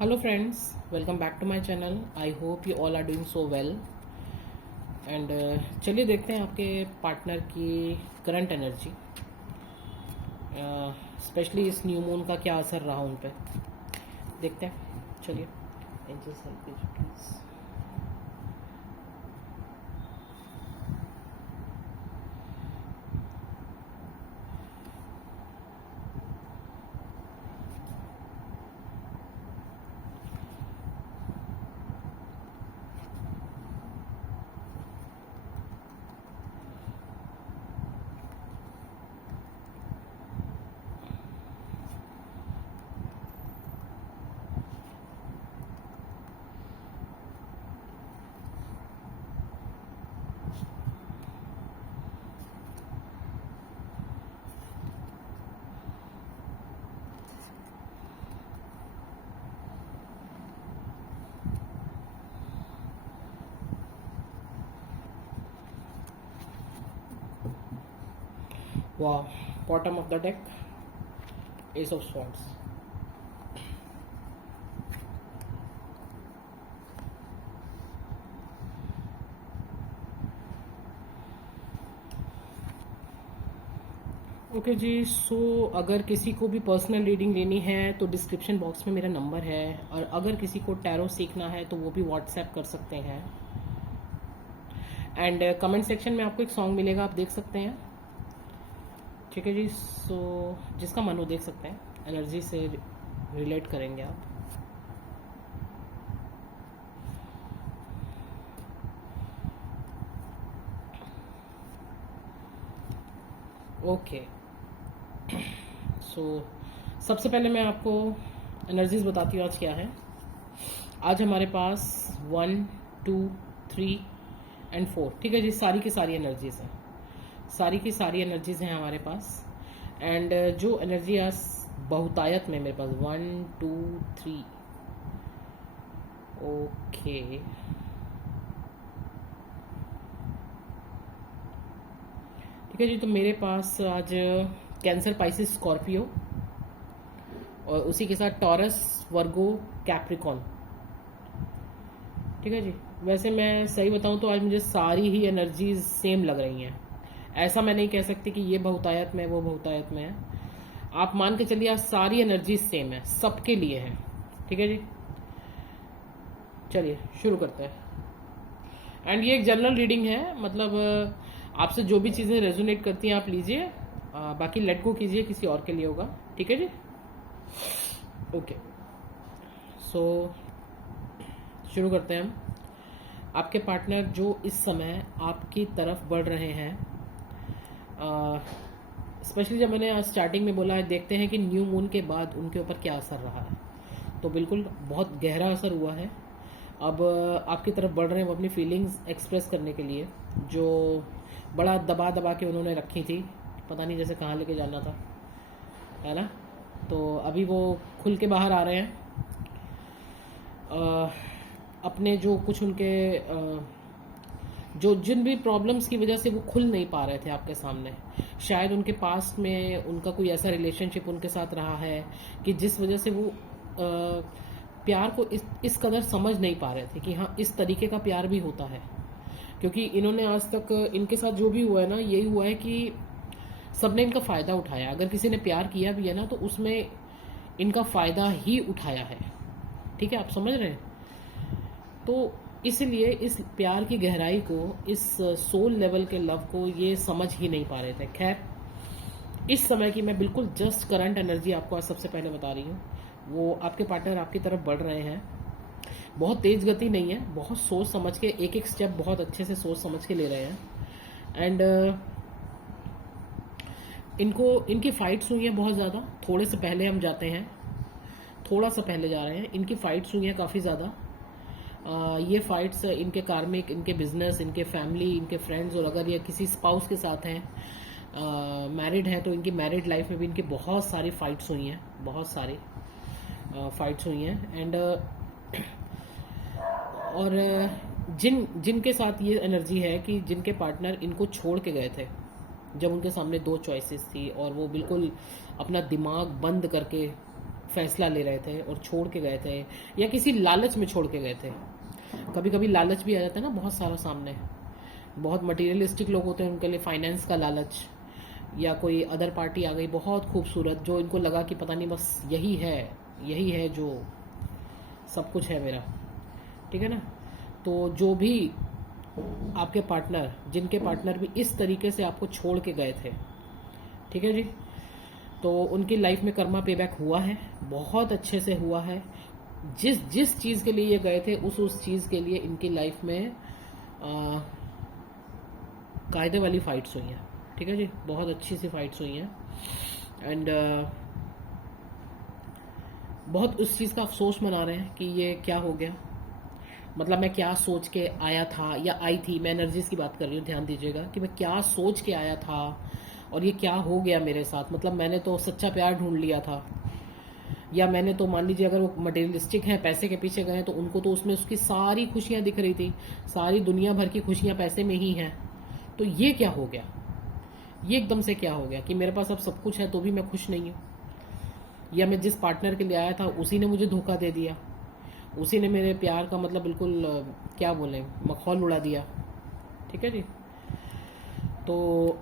Hello friends, welcome back to my channel. I hope you all are doing so well. And चलिए देखते हैं आपके partner की current energy, specially इस new moon का क्या असर रहा उन पे। देखते हैं, चलिए। एंजल्स हेल्प कीजिए प्लीज। वाह, bottom of the deck, ace of swords. Okay जी, सो अगर किसी को भी पर्सनल रीडिंग लेनी है तो डिस्क्रिप्शन बॉक्स में मेरा नंबर है, और अगर किसी को टैरो सीखना है तो वो भी व्हाट्सएप कर सकते हैं। एंड कमेंट सेक्शन में आपको एक सॉन्ग मिलेगा, आप देख सकते हैं। ठीक है जी, सो जिसका मन हो देख सकते हैं, एनर्जी से रिलेट करेंगे आप। ओके, सो सबसे पहले मैं आपको एनर्जीज बताती हूँ आज क्या है। आज हमारे पास 1, 2, 3 एंड 4, ठीक है जी, सारी की सारी एनर्जीज हैं, सारी की सारी एनर्जीज हैं हमारे पास। एंड जो एनर्जी आज बहुतायत में मेरे पास 1, 2, 3। ओके, ठीक है जी, तो मेरे पास आज कैंसर, पाइसिस, स्कॉर्पियो और उसी के साथ टॉरस, वर्गो, कैप्रिकॉन। ठीक है जी, वैसे मैं सही बताऊं तो आज मुझे सारी ही एनर्जीज सेम लग रही हैं। ऐसा मैं नहीं कह सकती कि ये बहुतायत में वो बहुतायत में है। आप मान के चलिए आज सारी एनर्जीज सेम है, सबके लिए है। ठीक है जी, चलिए शुरू करते हैं। एंड ये एक जनरल रीडिंग है, मतलब आपसे जो भी चीज़ें रेजोनेट करती हैं आप लीजिए, बाकी लेट गो कीजिए, किसी और के लिए होगा। ठीक है जी, ओके, सो शुरू करते हैं हम। आपके पार्टनर जो इस समय आपकी तरफ बढ़ रहे हैं, स्पेशली जब मैंने स्टार्टिंग में बोला है, देखते हैं कि न्यू मून के बाद उनके ऊपर क्या असर रहा है, तो बिल्कुल बहुत गहरा असर हुआ है। अब आपकी तरफ बढ़ रहे हैं वो अपनी फीलिंग्स एक्सप्रेस करने के लिए, जो बड़ा दबा दबा के उन्होंने रखी थी, पता नहीं जैसे कहाँ लेके जाना था, है ना। तो अभी वो खुल के बाहर आ रहे हैं। अपने जो कुछ उनके जो जिन भी प्रॉब्लम्स की वजह से वो खुल नहीं पा रहे थे आपके सामने, शायद उनके पास्ट में उनका कोई ऐसा रिलेशनशिप उनके साथ रहा है कि जिस वजह से वो प्यार को इस कदर समझ नहीं पा रहे थे कि हाँ, इस तरीके का प्यार भी होता है। क्योंकि इन्होंने आज तक, इनके साथ जो भी हुआ है ना, यही हुआ है कि सबने इनका फ़ायदा उठाया। अगर किसी ने प्यार किया भी है ना, तो उसमें इनका फ़ायदा ही उठाया है। ठीक है, आप समझ रहे हैं। तो इसलिए इस प्यार की गहराई को, इस सोल लेवल के लव को ये समझ ही नहीं पा रहे थे। खैर, इस समय की मैं बिल्कुल जस्ट करंट एनर्जी आपको आज सबसे पहले बता रही हूँ। वो आपके पार्टनर आपकी तरफ बढ़ रहे हैं, बहुत तेज गति नहीं है, बहुत सोच समझ के एक एक स्टेप बहुत अच्छे से सोच समझ के ले रहे हैं। एंड इनकी फाइट्स हुई हैं बहुत ज़्यादा। थोड़े से पहले हम जाते हैं, थोड़ा सा पहले जा रहे हैं। इनकी फाइट्स हुई हैं काफ़ी ज़्यादा। ये फाइट्स इनके कार्मिक, इनके बिजनेस, इनके फैमिली, इनके फ्रेंड्स, और अगर ये किसी स्पाउस के साथ हैं, मैरिड हैं, तो इनकी मैरिड लाइफ में भी इनकी बहुत सारी फाइट्स हुई हैं, बहुत सारी फाइट्स हुई हैं। एंड और जिनके साथ ये एनर्जी है कि जिनके पार्टनर इनको छोड़ के गए थे जब उनके सामने दो चॉइसेस थी, और वो बिल्कुल अपना दिमाग बंद करके फैसला ले रहे थे और छोड़ के गए थे, या किसी लालच में छोड़ के गए थे। कभी कभी लालच भी आ जाता है ना बहुत सारा सामने। बहुत मटेरियलिस्टिक लोग होते हैं, उनके लिए फाइनेंस का लालच, या कोई अदर पार्टी आ गई बहुत खूबसूरत, जो इनको लगा कि पता नहीं बस यही है जो सब कुछ है मेरा, ठीक है ना। तो जो भी आपके पार्टनर, जिनके पार्टनर भी इस तरीके से आपको छोड़ के गए थे, ठीक है जी, तो उनकी लाइफ में कर्मा पेबैक हुआ है, बहुत अच्छे से हुआ है। जिस चीज़ के लिए ये गए थे उस चीज़ के लिए इनकी लाइफ में कायदे वाली फाइट्स हुई हैं, ठीक है जी, बहुत अच्छी सी फाइट्स हुई हैं। एंड बहुत उस चीज़ का अफसोस मना रहे हैं कि ये क्या हो गया, मतलब मैं क्या सोच के आया था या आई थी, मैं एनर्जीज की बात कर रही हूँ, ध्यान दीजिएगा कि मैं क्या सोच के आया था और ये क्या हो गया मेरे साथ। मतलब मैंने तो सच्चा प्यार ढूंढ लिया था, या मैंने तो मान लीजिए अगर वो मटेरियलिस्टिक हैं, पैसे के पीछे गए, तो उनको तो उसमें उसकी सारी खुशियां दिख रही थी, सारी दुनिया भर की खुशियां पैसे में ही हैं। तो ये क्या हो गया, ये एकदम से क्या हो गया कि मेरे पास अब सब कुछ है तो भी मैं खुश नहीं हूँ, या मैं जिस पार्टनर के लिए आया था उसी ने मुझे धोखा दे दिया, उसी ने मेरे प्यार का मतलब बिल्कुल क्या बोले मखौल उड़ा दिया, ठीक है जी। तो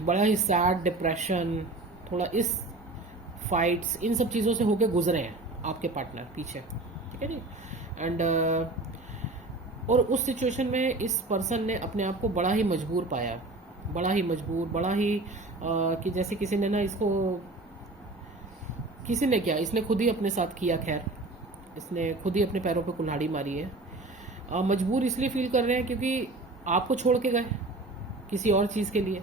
बड़ा ही सैड, डिप्रेशन, थोड़ा इस फाइट्स, इन सब चीज़ों से होके गुजरे हैं आपके पार्टनर पीछे, ठीक है जी। एंड और उस सिचुएशन में इस पर्सन ने अपने आप को बड़ा ही मजबूर पाया, बड़ा ही मजबूर, बड़ा ही कि जैसे किसी ने ना इसको, किसी ने क्या, इसने खुद ही अपने साथ किया, खैर इसने खुद ही अपने पैरों पे कुल्हाड़ी मारी है। मजबूर इसलिए फील कर रहे हैं क्योंकि आपको छोड़ के गए किसी और चीज़ के लिए,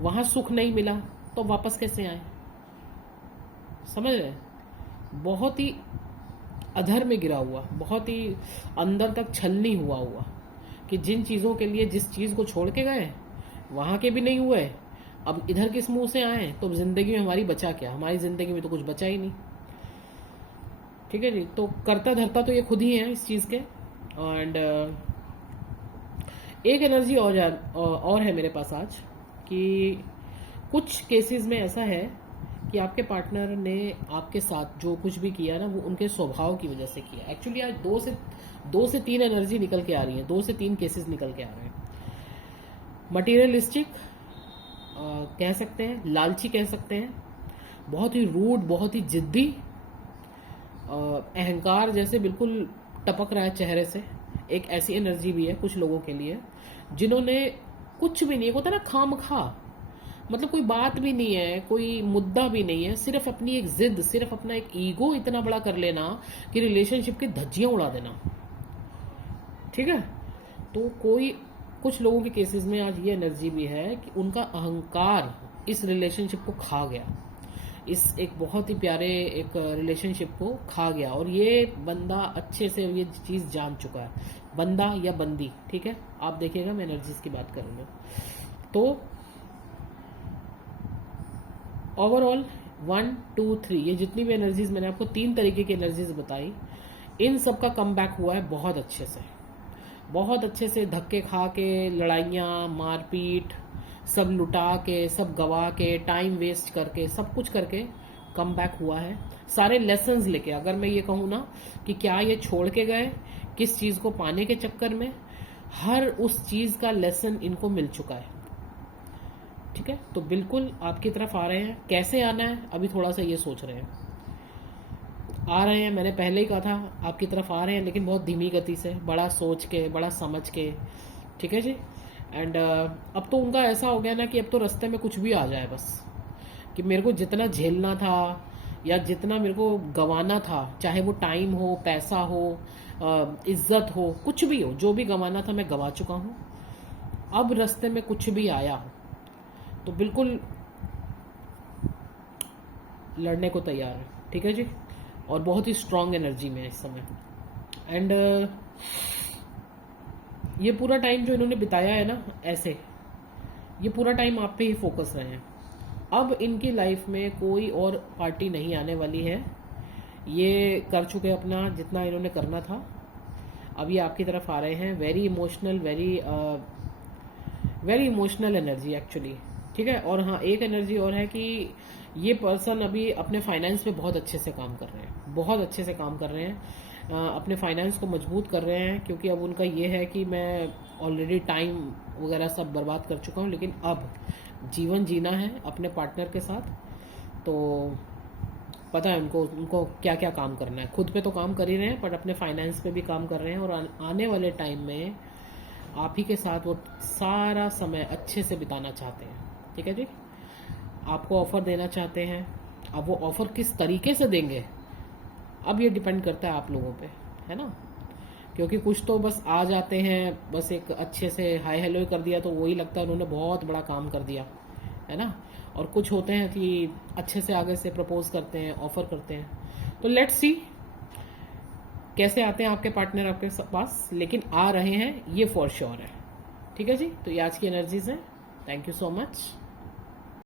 वहां सुख नहीं मिला तो वापस कैसे आए, समझ रहे हैं। बहुत ही अधर में गिरा हुआ, बहुत ही अंदर तक छलनी हुआ कि जिन चीज़ों के लिए, जिस चीज़ को छोड़ के गए वहां के भी नहीं हुए, अब इधर किस मुंह से आए, तो जिंदगी में हमारी बचा क्या, हमारी जिंदगी में तो कुछ बचा ही नहीं, ठीक है जी। तो करता धरता तो ये खुद ही है इस चीज़ के। एंड एक एनर्जी और है मेरे पास आज कि कुछ केसेस में ऐसा है कि आपके पार्टनर ने आपके साथ जो कुछ भी किया ना, वो उनके स्वभाव की वजह से किया। एक्चुअली आज दो से तीन एनर्जी निकल के आ रही है, 2 से 3 केसेस निकल के आ रहे हैं। मटीरियलिस्टिक कह सकते हैं, लालची कह सकते हैं, बहुत ही रूड, बहुत ही जिद्दी, अहंकार जैसे बिल्कुल टपक रहा है चेहरे से। एक ऐसी एनर्जी भी है कुछ लोगों के लिए जिन्होंने कुछ भी नहीं, होता ना खामखा, मतलब कोई बात भी नहीं है, कोई मुद्दा भी नहीं है, सिर्फ अपनी एक जिद, सिर्फ अपना एक ईगो इतना बड़ा कर लेना कि रिलेशनशिप की धज्जियां उड़ा देना, ठीक है। तो कुछ लोगों के केसेस में आज ये एनर्जी भी है कि उनका अहंकार इस रिलेशनशिप को खा गया, इस एक बहुत ही प्यारे एक रिलेशनशिप को खा गया, और ये बंदा अच्छे से ये चीज जान चुका है, बंदा या बंदी, ठीक है। आप देखिएगा, मैं एनर्जीज की बात करूंगा। तो ओवरऑल 1 2 3 ये जितनी भी एनर्जीज मैंने आपको 3 तरीके की एनर्जीज बताई, इन सब का कम बैक हुआ है बहुत अच्छे से, बहुत अच्छे से। धक्के खा के, लड़ाइयाँ, मारपीट, सब लुटा के, सब गवा के, टाइम वेस्ट करके, सब कुछ करके कम बैक हुआ है, सारे लेसन्स लेके। अगर मैं ये कहूँ ना कि क्या ये छोड़ के गए, किस चीज़ को पाने के चक्कर में, हर उस चीज़ का लेसन इनको मिल चुका है, ठीक है। तो बिल्कुल आपकी तरफ आ रहे हैं, कैसे आना है अभी थोड़ा सा ये सोच रहे हैं, आ रहे हैं, मैंने पहले ही कहा था आपकी तरफ आ रहे हैं, लेकिन बहुत धीमी गति से, बड़ा सोच के, बड़ा समझ के, ठीक है जी। एंड अब तो उनका ऐसा हो गया ना कि अब तो रास्ते में कुछ भी आ जाए बस, कि मेरे को जितना झेलना था या जितना मेरे को गंवाना था, चाहे वो टाइम हो, पैसा हो, इज्जत हो, कुछ भी हो, जो भी गंवाना था मैं गंवा चुका हूँ। अब रास्ते में कुछ भी आया हो तो बिल्कुल लड़ने को तैयार है, ठीक है जी। और बहुत ही स्ट्रांग एनर्जी में है इस समय। एंड ये पूरा टाइम जो इन्होंने बिताया है ना ऐसे, ये पूरा टाइम आप पे ही फोकस रहे हैं। अब इनकी लाइफ में कोई और पार्टी नहीं आने वाली है, ये कर चुके अपना जितना इन्होंने करना था। अब ये आपकी तरफ आ रहे हैं, very emotional, very emotional energy actually, ठीक है। और हाँ, एक एनर्जी और है कि ये पर्सन अभी अपने फाइनेंस पे बहुत अच्छे से काम कर रहे हैं, बहुत अच्छे से काम कर रहे हैं, अपने फाइनेंस को मजबूत कर रहे हैं, क्योंकि अब उनका ये है कि मैं ऑलरेडी टाइम वगैरह सब बर्बाद कर चुका हूँ, लेकिन अब जीवन जीना है अपने पार्टनर के साथ। तो पता है उनको उनको क्या क्या काम करना है। खुद पे तो काम कर ही रहे हैं, बट अपने फाइनेंस पे भी काम कर रहे हैं, और आने वाले टाइम में आप ही के साथ वो सारा समय अच्छे से बिताना चाहते हैं। ठीक है जी, आपको ऑफर देना चाहते हैं। अब वो ऑफर किस तरीके से देंगे, अब ये डिपेंड करता है आप लोगों पे, है ना। क्योंकि कुछ तो बस आ जाते हैं, बस एक अच्छे से हाय हेलो कर दिया तो वही लगता है उन्होंने बहुत बड़ा काम कर दिया, है ना। और कुछ होते हैं कि अच्छे से आगे से प्रपोज करते हैं, ऑफर करते हैं। तो लेट्स सी कैसे आते हैं आपके पार्टनर आपके पास, लेकिन आ रहे हैं ये फॉर श्योर है। ठीक है जी, तो ये आज की एनर्जीज है। Thank you so much.